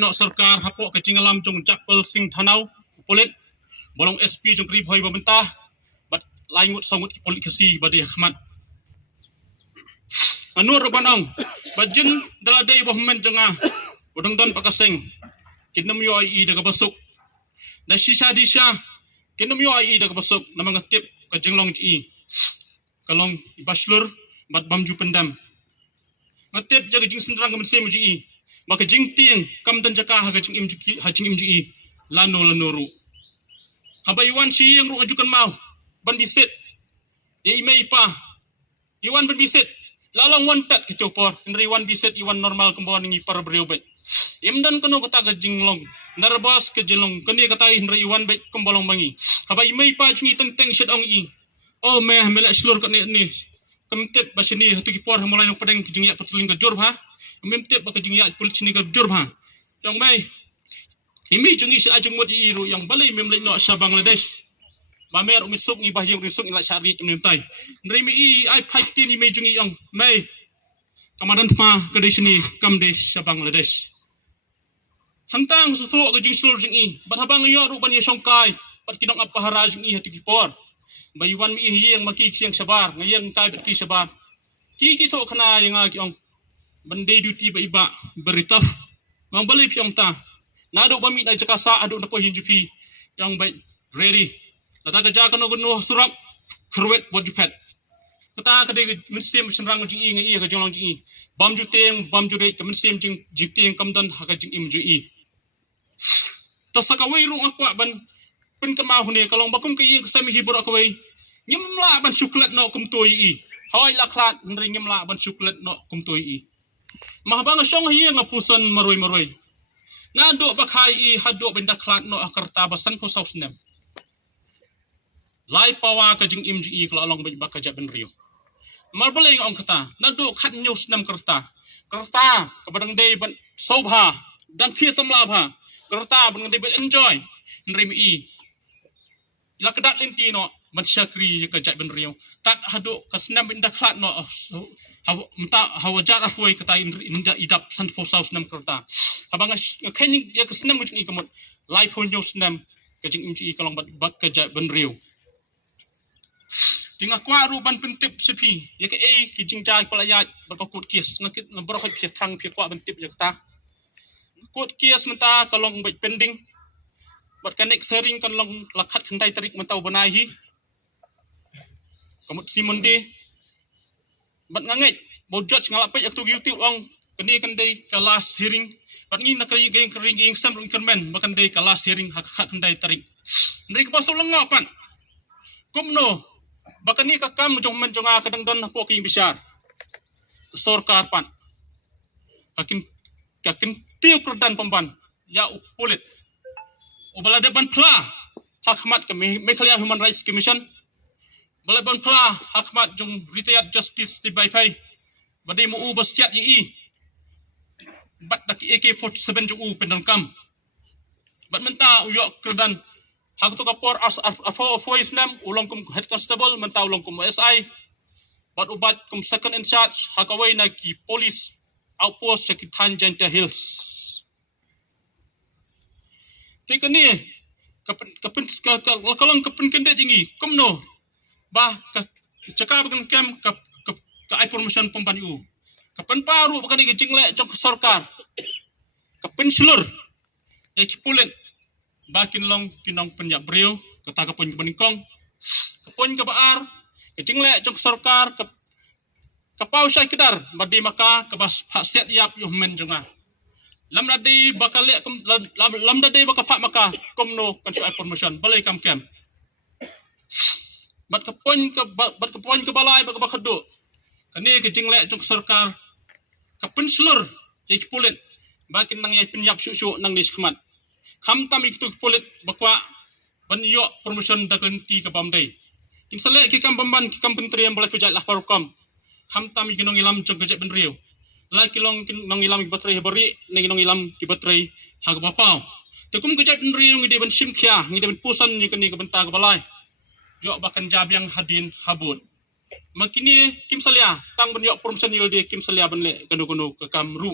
nok sarkar hapok ke cingalam jong chapel sing thanau polit bolong SP jong kri bhoi babentah bat laingut sangut ki polit kasi badi ahmad anur robanong bajin daladai bahman janga udang dan pakaseng kinam yo ai daga basuk na shisha disha kinam yo ai daga basuk namang tip ka jenglong ji kalong bachelor bat bamju pendam ngatip jaga jing sendrang ka mensem ji maka jing tieng kam dan jaka ha jing imji lano lanoru habaiwan si yang ru ajukan mau ban biset ye imei pa iwan ban biset lalong wantat ke copor ndri wan biset iwan normal kembon ngi par briobe imdan kono kata ga jinglong narbas ke jelong kani kata ndri iwan be kembolong bangi habai imei pa jungi teng shet ong i oh meh melak slur kat ni kemtep basini hatu ki por mulai yang pedeng jing ya petuling ke jor ha memtep baka jing ya kulit sini ke jor ha yang mai imi jungi si ajung mot iru yang balai memlek no sa Bangladesh mamer umisuk ngi bahyang risuk ila syari kemtai ndri mi i ai phai ni me jungi yang mai kamadan pa ke di sini kam de sa Bangladesh hantang susu ke jing slur jing i bat habang yo ru ban ye songkai bat kinong apa hara jing i hatu ki por bayuan mi yang maki siang sabar ngayang kai bet ki sabar ki to khana yang ki ong bande duty ba iba beritaf ngam balai piang ta nado bami dai jakasa adu na po hinjupi yang baik ready lata ka jaka no gnu surak khurwet bot jupet kata ka de minsem senrang jing i ngai ka jolong jing i bam ju teng bam ju de ka minsem jing jiteng kamdan ha ka jing im ju i tasaka wei rung akwa ban pen kemau ni kalong bakum ke yang kesami hibur akwai nyemla ban suklet no kum toi i hoi la klat ndri nyemla ban suklet no kum toi i mah bang song hi ngapusan maroi ngado bakai i hado ben daklat no akarta basan ko saus nem lai pawa ka jing im ji kala long ba ka jaben rio marbale ong kata nado khat news nem kerta ka badang dei ban sobha dan khia samla bha kerta ban dei ban enjoy ndri mi i la kedat linti no man syakri ka jat ben rio tat hado ka senam ben daklat no mta hawajat afoi kata inda idap san po saus nam kerta habang khening ya ka senam jing i kamot live hon yo senam ka jing imji kalong bak ka jat ben rio tinga kwa ru ban pentip sepi ya ke ki jing jai pelayat berkokut kies ngakit ngabrok phi thang phi kwa pentip ya kata kot kies menta kalong baik pending bat kanek sering kan long lakat kandai tarik mentau benai hi kamut simon de bat ngangai bojot ngalap pe aktu youtube ong kani kandai kelas hearing bat ngi nak kering ing sam ring kermen bakan dai kelas hearing hak kandai tarik ndri ke pasal lengapan kumno bakan ni kakam jong men jonga kadang don po ki besar sorkar pan kakin piu kerdan pemban ya upulit ubala depan pla hakmat ke Meghalaya Human Rights Commission balaban pla hakmat jong retired justice di baifai bade mu ubasiat yi bat dak AK47 jong u pendang kam bat menta uyok kerdan hak tu kapor afo islam ulong kum head constable menta ulong kum SI bat ubat kum second in charge hakawai na ki police outpost ki Tangenta Hills tekani kapen kalong kapen kende jingi komno bah cakap dengan kem ka ai promotion pompan u kapen paru bakan ni jingle jok sarkar kapen slur e kipulen bakin long kinong penjak brio kata kapun kebeningkong kapun ke baar ke jingle jok sarkar ka pau sai kedar badi maka ke bas hasiat yap yo men jonga lam dadi bakal lam dadi bakal pak maka komno kan soal promotion balai kam kem bat kapon ke balai bak bakado kani ke jingle jok sarkar kapun slur ye kipulen bakin nang yai penyap su nang ni khmat kham tam iktu kipulet bakwa ban yo promotion dakan ti ka bamdai kin sale ki kam bamban ki kam pentri yang balai pujat lah parukam kham tam ikinong ilam jok gajak ben rio lai kilong nong ilam ki batrai bari nang nong ilam ki batrai hag bapau tekum gajak ben rio ngi de ben simkhia ngi de ben pusan ni kani ka benta ka balai yo bakan jab yang hadin habun makini kim salia tang ben yo promotion il de kim salia ben le kanu ke kamru